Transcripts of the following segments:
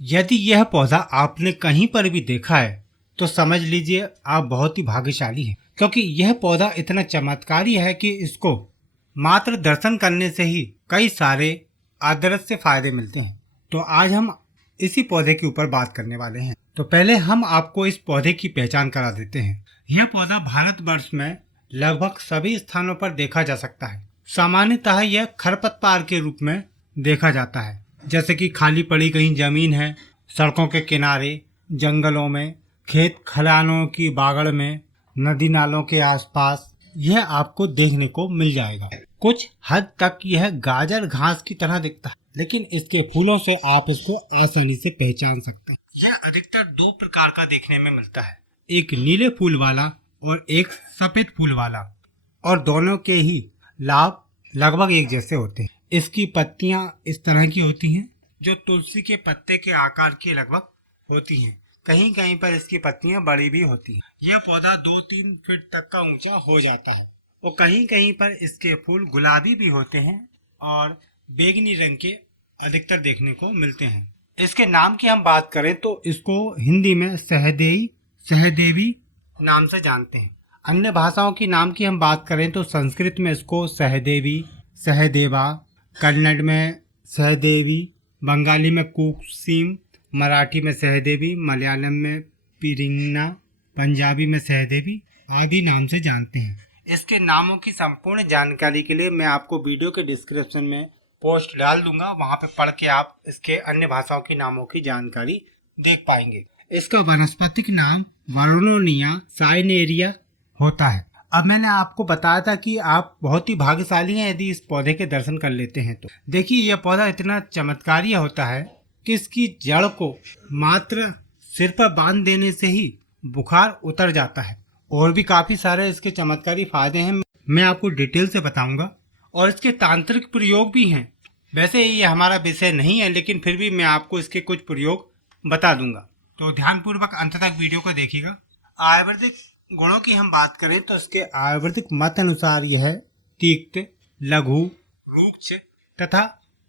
यदि यह पौधा आपने कहीं पर भी देखा है तो समझ लीजिए आप बहुत ही भाग्यशाली हैं, क्योंकि यह पौधा इतना चमत्कारी है कि इसको मात्र दर्शन करने से ही कई सारे अदृश्य फायदे मिलते हैं। तो आज हम इसी पौधे के ऊपर बात करने वाले हैं। तो पहले हम आपको इस पौधे की पहचान करा देते हैं। यह पौधा भारतवर्ष में लगभग सभी स्थानों पर देखा जा सकता है। सामान्यतः यह खरपतवार के रूप में देखा जाता है, जैसे कि खाली पड़ी कहीं जमीन है, सड़कों के किनारे, जंगलों में, खेत खलिहानों की बागड़ में, नदी नालों के आसपास यह आपको देखने को मिल जाएगा। कुछ हद तक यह गाजर घास की तरह दिखता है, लेकिन इसके फूलों से आप इसको आसानी से पहचान सकते हैं। यह अधिकतर दो प्रकार का देखने में मिलता है, एक नीले फूल वाला और एक सफेद फूल वाला, और दोनों के ही लाभ लगभग एक जैसे होते हैं। इसकी पत्तियां इस तरह की होती हैं जो तुलसी के पत्ते के आकार की लगभग होती हैं। कहीं कहीं पर इसकी पत्तियां बड़ी भी होती हैं। यह पौधा 2-3 फीट तक का ऊंचा हो जाता है और कहीं कहीं पर इसके फूल गुलाबी भी होते हैं और बैंगनी रंग के अधिकतर देखने को मिलते हैं। इसके नाम की हम बात करें तो इसको हिंदी में सहदेवी नाम से जानते हैं। अन्य भाषाओं की नाम की हम बात करें तो संस्कृत में इसको सहदेवी, सहदेवा, कन्नड़ में सहदेवी, बंगाली में कुक्सीम, मराठी में सहदेवी, मलयालम में पिरिंगना, पंजाबी में सहदेवी आदि नाम से जानते हैं। इसके नामों की संपूर्ण जानकारी के लिए मैं आपको वीडियो के डिस्क्रिप्शन में पोस्ट डाल दूंगा, वहां पे पढ़ के आप इसके अन्य भाषाओं के नामों की जानकारी देख पाएंगे। इसका वानस्पतिक नाम वर्नोनिया साइनेरिया होता है। अब मैंने आपको बताया था कि आप बहुत ही भाग्यशाली हैं यदि इस पौधे के दर्शन कर लेते हैं। तो देखिए, यह पौधा इतना चमत्कारी होता है कि इसकी जड़ को मात्र सिर पर बांध देने से ही बुखार उतर जाता है। और भी काफी सारे इसके चमत्कारी फायदे हैं, मैं आपको डिटेल से बताऊंगा। और इसके तांत्रिक प्रयोग भी हैं। वैसे ये हमारा विषय नहीं है, लेकिन फिर भी मैं आपको इसके कुछ प्रयोग बता दूंगा, तो ध्यानपूर्वक अंत तक वीडियो को देखिएगा। आयुर्वेदिक गुणों की हम बात करें तो इसके आयुर्वेदिक मत अनुसार यह तिक्त, लघु, रुक्ष तथा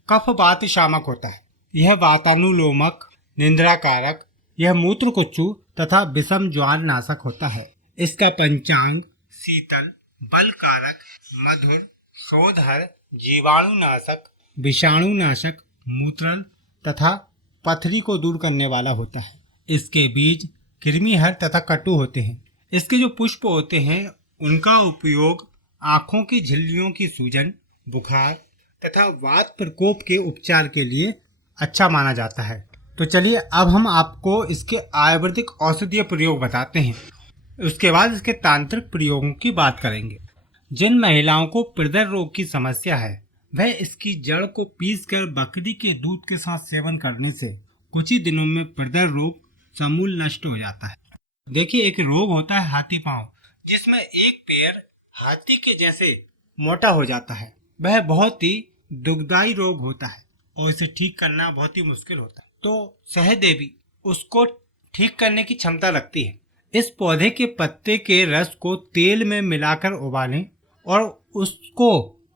कफवात शामक होता है। यह वातानुलोमक, निंद्राकारक, यह मूत्रकुच्चु तथा विषम ज्वार नाशक होता है। इसका पंचांग शीतल, बलकारक, मधुर, शोधर, जीवाणुनाशक, विषाणुनाशक, मूत्रल तथा पथरी को दूर करने वाला होता है। इसके बीज कृमिहर तथा कटु होते हैं। इसके जो पुष्प होते हैं उनका उपयोग आँखों की झिल्लियों की सूजन, बुखार तथा वात प्रकोप के उपचार के लिए अच्छा माना जाता है। तो चलिए अब हम आपको इसके आयुर्वेदिक औषधीय प्रयोग बताते हैं। उसके बाद इसके तांत्रिक प्रयोगों की बात करेंगे। जिन महिलाओं को प्रदर रोग की समस्या है वह इसकी जड़ को पीसकर बकरी के दूध के साथ सेवन करने से कुछ ही दिनों में प्रदर रोग समूल नष्ट हो जाता है। देखिए, एक रोग होता है हाथी पांव, जिसमें एक पैर हाथी के जैसे मोटा हो जाता है। वह बहुत ही दुखदायी रोग होता है और इसे ठीक करना बहुत ही मुश्किल होता है। तो सहदेवी उसको ठीक करने की क्षमता रखती है। इस पौधे के पत्ते के रस को तेल में मिलाकर उबालें और उसको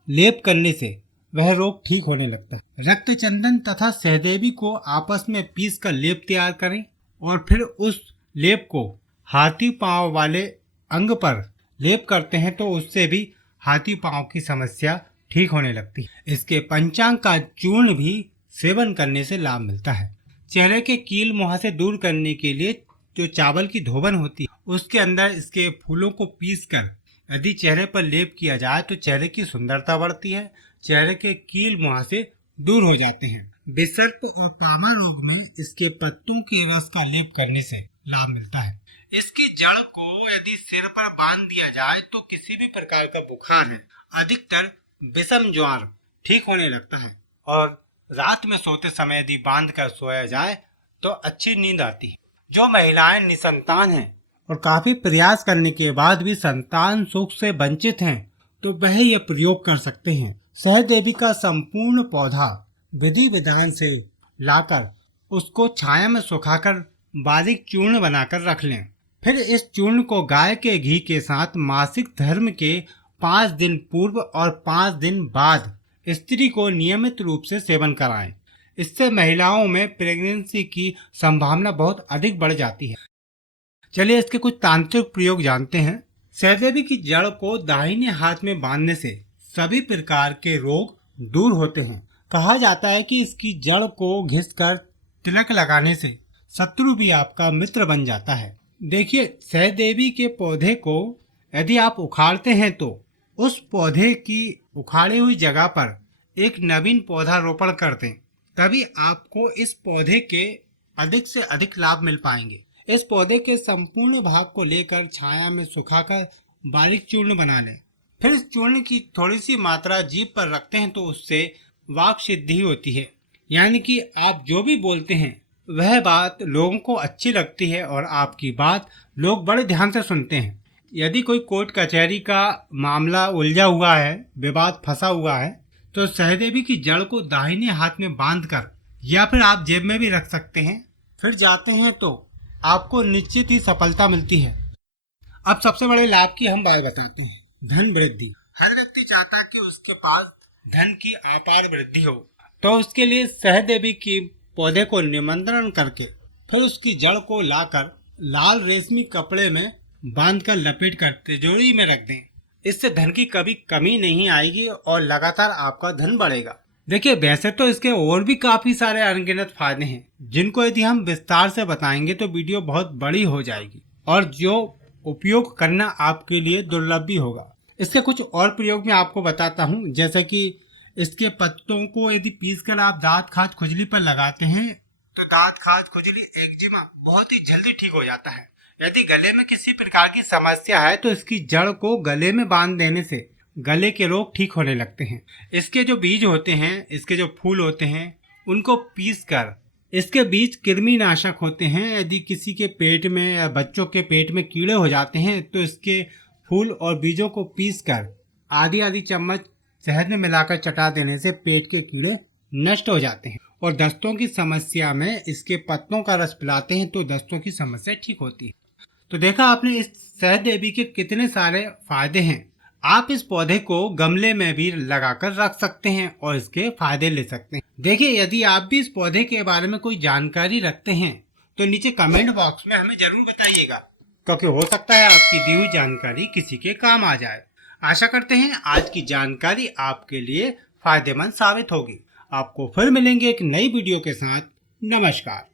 लेप करने से वह रोग ठीक होने लगता है। रक्त चंदन तथा सहदेवी को आपस में पीसकर लेप तैयार करें और फिर उस लेप को हाथी पांव वाले अंग पर लेप करते हैं तो उससे भी हाथी पांव की समस्या ठीक होने लगती है। इसके पंचांग का चूर्ण भी सेवन करने से लाभ मिलता है। चेहरे के कील मुहासे दूर करने के लिए जो चावल की धोबन होती है उसके अंदर इसके फूलों को पीसकर यदि चेहरे पर लेप किया जाए तो चेहरे की सुंदरता बढ़ती है, चेहरे के कील मुहासे दूर हो जाते हैं। विसर्प और पामा रोग में इसके पत्तों के रस का लेप करने से लाभ मिलता है। इसकी जड़ को यदि सिर पर बांध दिया जाए तो किसी भी प्रकार का बुखार है, अधिकतर विषम ज्वार ठीक होने लगता है। और रात में सोते समय यदि बांध कर सोया जाए तो अच्छी नींद आती है। जो महिलाएं निसंतान हैं और काफी प्रयास करने के बाद भी संतान सुख से वंचित हैं तो वह यह प्रयोग कर सकते हैं। सहदेवी का संपूर्ण पौधा विधि विधान से लाकर उसको छाया में सुखाकर बारीक चूर्ण बनाकर रख लें। फिर इस चूर्ण को गाय के घी के साथ मासिक धर्म के 5 दिन पूर्व और 5 दिन बाद स्त्री को नियमित रूप से सेवन कराएं। इससे महिलाओं में प्रेगनेंसी की संभावना बहुत अधिक बढ़ जाती है। चलिए इसके कुछ तांत्रिक प्रयोग जानते हैं। सहदेवी की जड़ को दाहिने हाथ में बांधने से सभी प्रकार के रोग दूर होते हैं। कहा जाता है कि इसकी जड़ को घिसकर तिलक लगाने से शत्रु भी आपका मित्र बन जाता है। देखिए, सहदेवी के पौधे को यदि आप उखाड़ते हैं तो उस पौधे की उखाड़ी हुई जगह पर एक नवीन पौधा रोपण कर दें, तभी आपको इस पौधे के अधिक से अधिक लाभ मिल पाएंगे। इस पौधे के संपूर्ण भाग को लेकर छाया में सुखाकर बारीक चूर्ण बना लें। फिर इस चूर्ण की थोड़ी सी मात्रा जीभ पर रखते हैं तो उससे वाक सिद्धि होती है, यानी कि आप जो भी बोलते हैं वह बात लोगों को अच्छी लगती है और आपकी बात लोग बड़े ध्यान से सुनते हैं। यदि कोई कोर्ट कचहरी का मामला उलझा हुआ है, विवाद फंसा हुआ है, तो सहदेवी की जड़ को दाहिने हाथ में बांधकर या फिर आप जेब में भी रख सकते हैं। फिर जाते हैं तो आपको निश्चित ही सफलता मिलती है। अब सबसे बड़े लाभ की हम बात बताते हैं। धन वृद्धि। हर व्यक्ति चाहता है कि उसके पास धन की अपार वृद्धि हो, तो उसके लिए सहदेवी की पौधे को निमंत्रण करके फिर उसकी जड़ को लाकर लाल रेशमी कपड़े में बांधकर लपेट कर तिजोरी में रख दें। इससे धन की कभी कमी नहीं आएगी और लगातार आपका धन बढ़ेगा। देखिए, वैसे तो इसके और भी काफी सारे अनगिनत फायदे हैं, जिनको यदि हम विस्तार से बताएंगे तो वीडियो बहुत बड़ी हो जाएगी और जो उपयोग करना आपके लिए दुर्लभ भी होगा। इसके कुछ और प्रयोग मैं आपको बताता हूँ, जैसे कि इसके पत्तों को यदि पीसकर आप दांत खाज खुजली पर लगाते हैं तो दांत खाज खुजली एक्जिमा बहुत ही जल्दी ठीक हो जाता है। यदि गले में किसी प्रकार की समस्या है तो इसकी जड़ को गले में बांध देने से गले के रोग ठीक होने लगते हैं। इसके जो बीज होते हैं, इसके जो फूल होते हैं, उनको पीसकर, इसके बीज कृमिनाशक होते हैं। यदि किसी के पेट में या बच्चों के पेट में कीड़े हो जाते हैं तो इसके फूल और बीजों को पीसकर आधी आधी चम्मच शहद में मिलाकर चटा देने से पेट के कीड़े नष्ट हो जाते हैं। और दस्तों की समस्या में इसके पत्तों का रस पिलाते हैं तो दस्तों की समस्या ठीक होती है। तो देखा आपने इस सहदेवी के कितने सारे फायदे हैं। आप इस पौधे को गमले में भी लगाकर रख सकते हैं और इसके फायदे ले सकते हैं। देखिए, यदि आप भी इस पौधे के बारे में कोई जानकारी रखते हैं तो नीचे कमेंट बॉक्स में हमें जरूर बताइएगा, क्योंकि हो सकता है आपकी दी हुई जानकारी किसी के काम आ जाए। आशा करते हैं आज की जानकारी आपके लिए फायदेमंद साबित होगी। आपको फिर मिलेंगे एक नई वीडियो के साथ। नमस्कार।